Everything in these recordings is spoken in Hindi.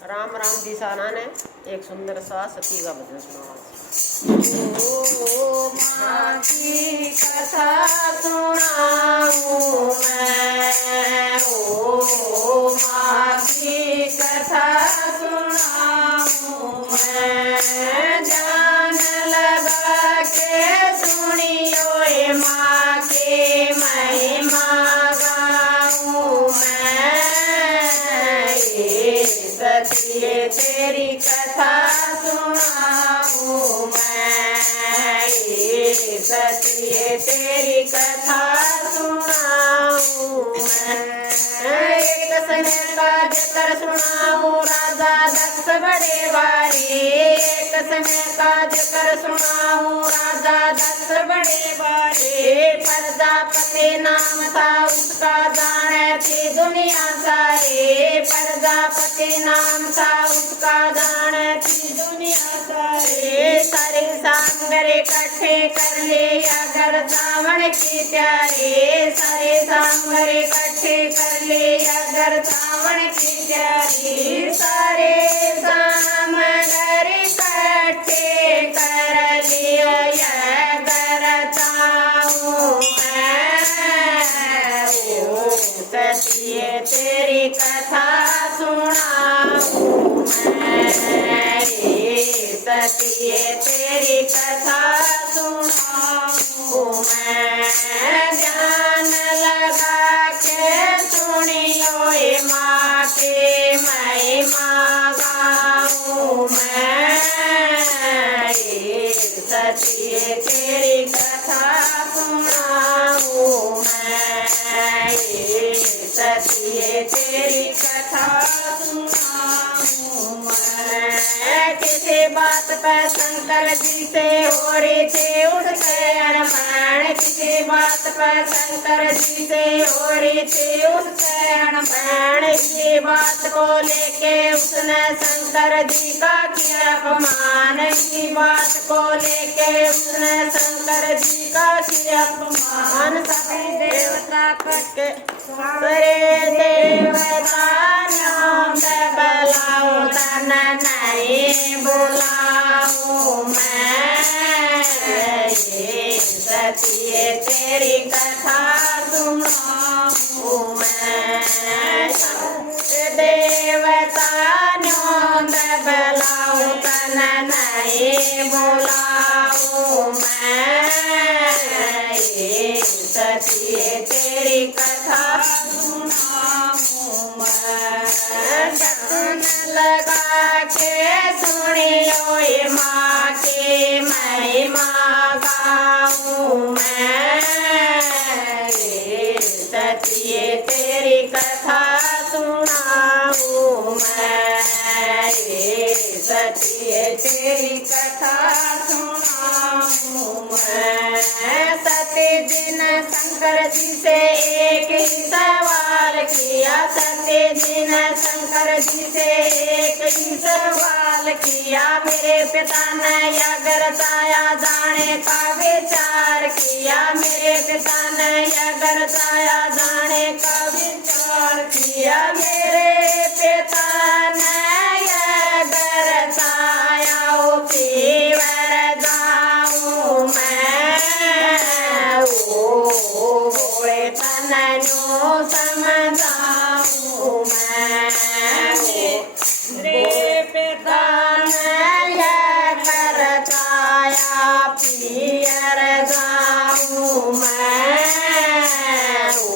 राम राम दिशाना ने एक सुंदर सा सती का भजन सुनावा। ओ माँ की कथा सुनाऊं मैं, ओ माँ की कथा सुनाऊं मैं, जान लगा के सुनियो ये माँ की महिमा गाऊं मैं। ये सतिये तेरी कथा सुनाऊं मैं, ये सतिये तेरी कथा सुनाऊं मैं। एक समय का जिक्र सुनाऊं राजा दक्ष बड़े बारे, एक समय का जिक्र सुनाऊं राजा दक्ष बड़े बारे। प्रजापति नाम था उसका जाने थी दुनिया सारे, प्रजापति नाम था उसका जाने थी दुनिया सारे। सारे सांगर इकट्ठे कर ले अगर रावण की प्यारे, सारे सांगर इकट्ठे कर ले अगर रावण की प्यारी। सारे सांगर इकट्ठे कर लियो अगर चाहूं मैं, ओ सतिये तेरी कथा सुनाऊं मैं, सतिये तेरी कथा सुनाऊं मैं। ध्यान लगा के सुनियो ये माँ के महिमा गाऊं मैं, सतिये तेरी कथा सुनाऊं मैं, सतिये तेरी कथा सुनाऊं मैं। किसी बात पर शंकर जी से हो रही थे उसके अरमान, किसी बात पर शंकर जी से हो रही थी उसके अरमान। इसी बात को लेके उसने शंकर जी का किया अपमान, इसी बात को लेके उसने शंकर जी का किया अपमान। सभी देवता करके सारे देवता नाम बलाओ तन नहीं बुलाऊं मैं, ये सतिये तेरी कथा सुनाऊं मैं। देवता नोंद बलाओ तन नहीं बुलाऊं मैं, ये सतिये तेरी कथा सुनाऊं मैं। ध्यान लगा के सुनियो ये माँ की महिमा गाऊं मैं, ये सतिये तेरी कथा सुनाऊं मैं, ये सतिये तेरी कथा सुनाऊं मैं। सती जी ने शंकर जी से एक ही सवाल किया, सती जी ने शंकर जी से एक ही सवाल किया। मेरे पिता ने अगर चाया जाने का विचार किया, मेरे पिता ने अगर चाया जाने का विचार किया। मेरे पिता ने अगर चाया पीवर जाऊं मैं, ओ भोले तननु समझाऊं मैं। मेरे पिता ने अगर चाया पियर जाऊं मैं, ओ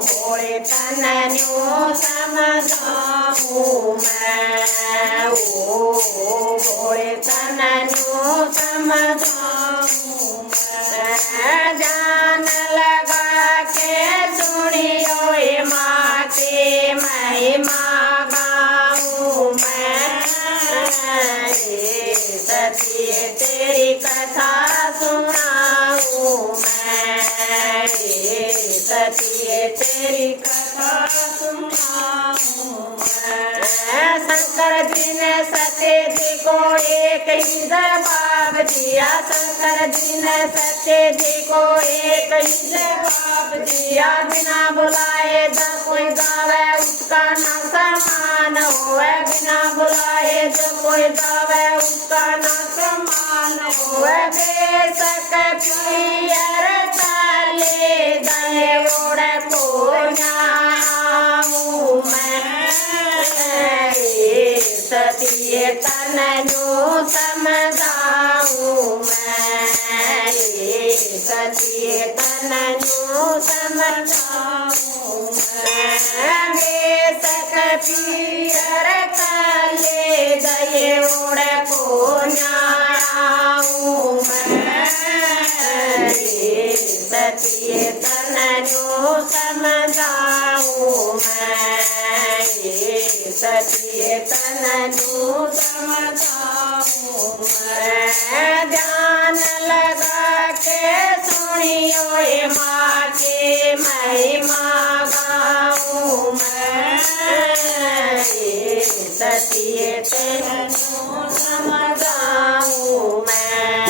भोले तननु समझाऊं मैं, ओ भोले तननु समझाऊं मैं। जान लगा के सुनियो ये माँ की महिमा गाऊं मैं, ये सतिये तेरी कथा सुनाऊं मैं, ये सतिये तेरी कथा सुनाऊं मैं। शंकर जी ने सती जी को एक ही जवाब दिया, शंकर जी ने सती जी को एक ही जवाब दिया। बिना बुलाए जब कोई गावे उसका न समान होए, बिना बुलाए जो कोई जावे उसका न सम्मान होवे। बेशक पियर चाले दहे ओढ़े को न्याऊ मैं। सतिये तन जो समझाऊं मैं। सतिये तन जो समझाऊं मैं। बेशक पियर काले दये ओढ़े को न्याऊ मैं। सतिये तन जो समझाऊं मैं। सतिये तन जो समझाऊं मैं। ध्यान लगा के सुनियो ये माँ के महिमा गाऊं मैं। सतिये तन जो समझाऊं मैं।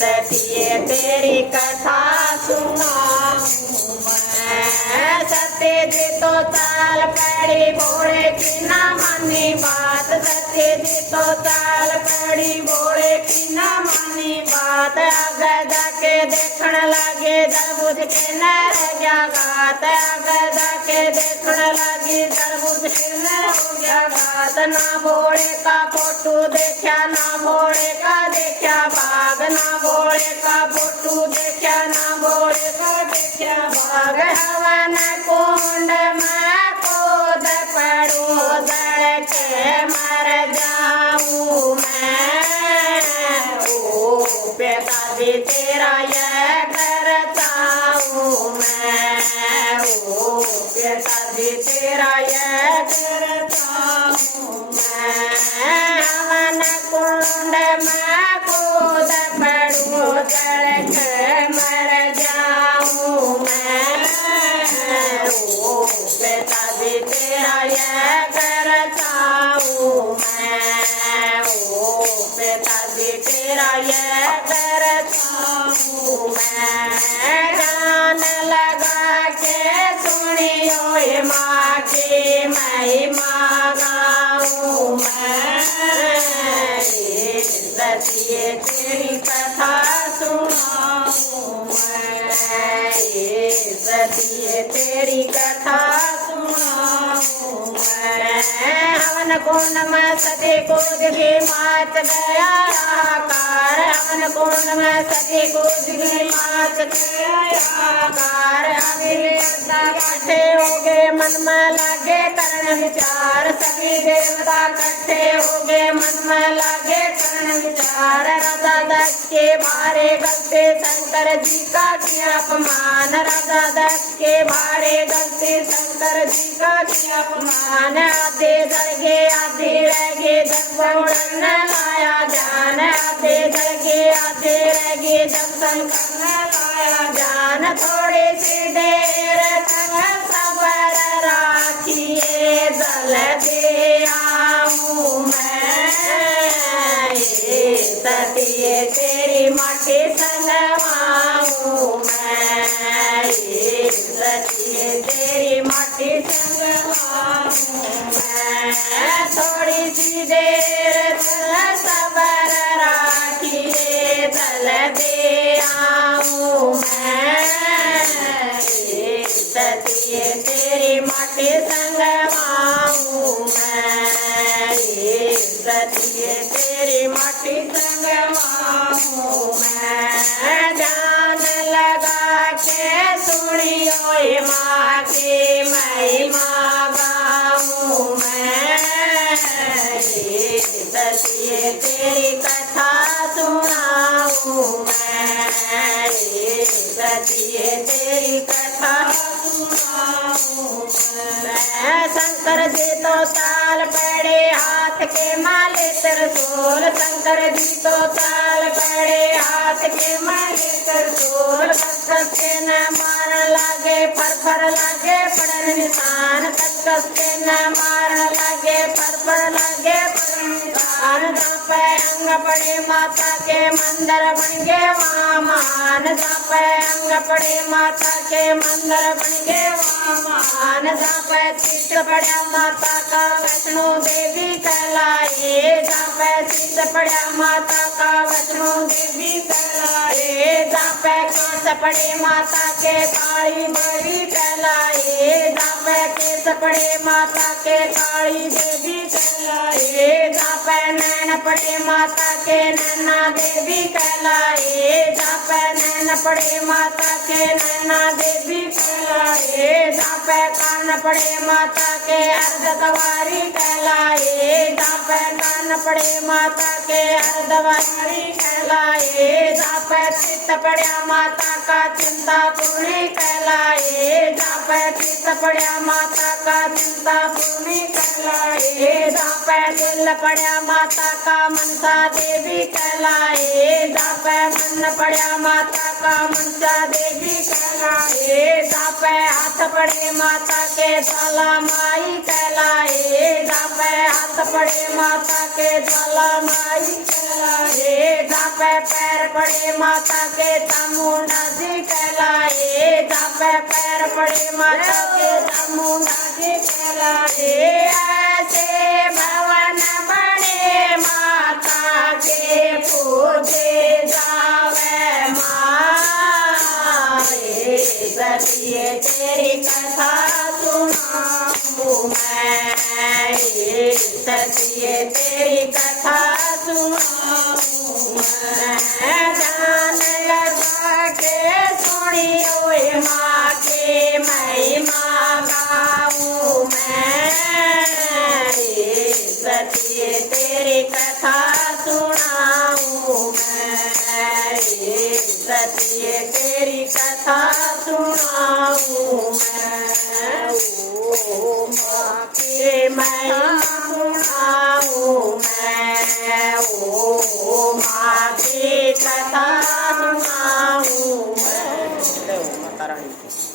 सतिये तेरी कथा सुनाऊं मैं। सत्य जी तो चाल पड़ी भोले की ना मानी बात। सत्य जी तो चाल पड़ी भोले की ना मानी बात। आगे जाके देखण लगे दरबुझ के न रह गया घात। आगे जाके देखण लगी दरबुझ के न हो गया घात। ना भोले का फोटो देखा ना भोले का देखा बाग। ना भोले का फोटो देखा ना भोले का देखा बाग। हवन कुंड में कूद पड़ू जड़ के मर जाऊं मैं। ओ पिताजी तेरा यह करताऊं मैं। ओ पिताजी तेरा यह करताऊं मैं। हवन कुंड में कूद पड़ू जड़ के मर जाऊं मैं। ओ पिताजी तेरा यह करताऊं मैं। ओ पिताजी तेरा यह करताऊं मैं। ध्यान लगा के सुनियो ये माँ की महिमा गाऊं मैं। सतिये तेरी कथा सुनाऊं मैं। सतिये तेरी कथा सुनाऊं मैं। हवन कुंड में सती कूद के माच गया आकार। हवन कुंड में सती कूद के माच गया आकार। अगले इकट्ठे हो गए मन में लगे करण विचार। सभी देवता इकट्ठे हो गए मन में लगे करण विचार। राजा दक्ष के भारे गलते शंकर जी का किया अपमान। राजा दक्ष के भारे गलते शंकर जी का किया अपमान। आधे जल गए आधे रह गए जब उड़न लाया जान। आधे जल गए आधे रह गए जब शंकर ने लाया जान। थोड़ी सी देर तक सबर राखिए जल दे आऊं मैं। सतिये तेरी माटी संगवाऊं मैं। सतिये तेरी माटी संगवाऊं मैं। थोड़ी सी देर सबर राखिए जल दे आऊं मैं। सतिये तेरी माटी संगवाऊं मैं। सतिये तेरी माटी संगवाऊं मैं। ध्यान लगा के सुनियो ये माँ की महिमा गाऊं मैं। सतिये तेरी कथा सुनाऊं मैं। सतिये तेरी कथा सुनाऊं मैं। शंकर जी तो ताल पड़े हाथ के माले त्रिशूल। शंकर जी तो ताल पड़े हाथ के माले त्रिशूल। कस के न मार लागे फर लागे पड़न निशान। कस के न मार लागे फर लागे पड़न निशान। जहाँ पे अंग पड़े माता के मंदिर बन गए वहाँ महान। जहाँ पे अंग पड़े माता के मंदिर बन गए वहाँ महान। जहाँ पे चित्त पड़ा माता का वैष्णो पड़े माता के काली देवी कहलाए, जापे केस पड़े माता के काली देवी कहलाए, जापे नैन पड़े माता के नैना देवी कहलाए, जापे नैन पड़े माता के नैना देवी कहलाए, जापे कान पड़े माता के अर्धकुंवारी कहलाए, जापे कान पड़े माता के अर्धकुंवारी कहलाए, जापे चित्त पड़या माता का चिंता पूर्णी कहलाए, जापे चित्त पड़या माता का चिंता पूर्णी कहलाए, जापे दिल पड़या माता का मनसा देवी कहलाए, जापे मन पड़या माता का मनसा देवी कहलाए, जापे हाथ पड़े माता के ज्वाला माई कहलाए, जापे हाथ पड़े माता के ज्वाला माई कहलाए, जापे पैर पड़े माता के चामुंडा जी कहलाए, जापे पैर पड़े माता के चामुंडा जी कहलाए, ऐसे भवन बने माता के पूजे जावे माए, सतिये तेरी कथा सुनाऊं मैं, सतिये तेरी कथा सुनाऊं मैं, जान लगा के सुनी ओए माँ के महिमा गाऊं मैं, सतिये तेरी कथा सुनाऊं मैं, सतिये तेरी कथा सुनाऊं मैं, ओ माँ के महिमा सुनाऊं मैं, ओ माँ की कथा सुनाऊं मैं। जय हो माता रानी की।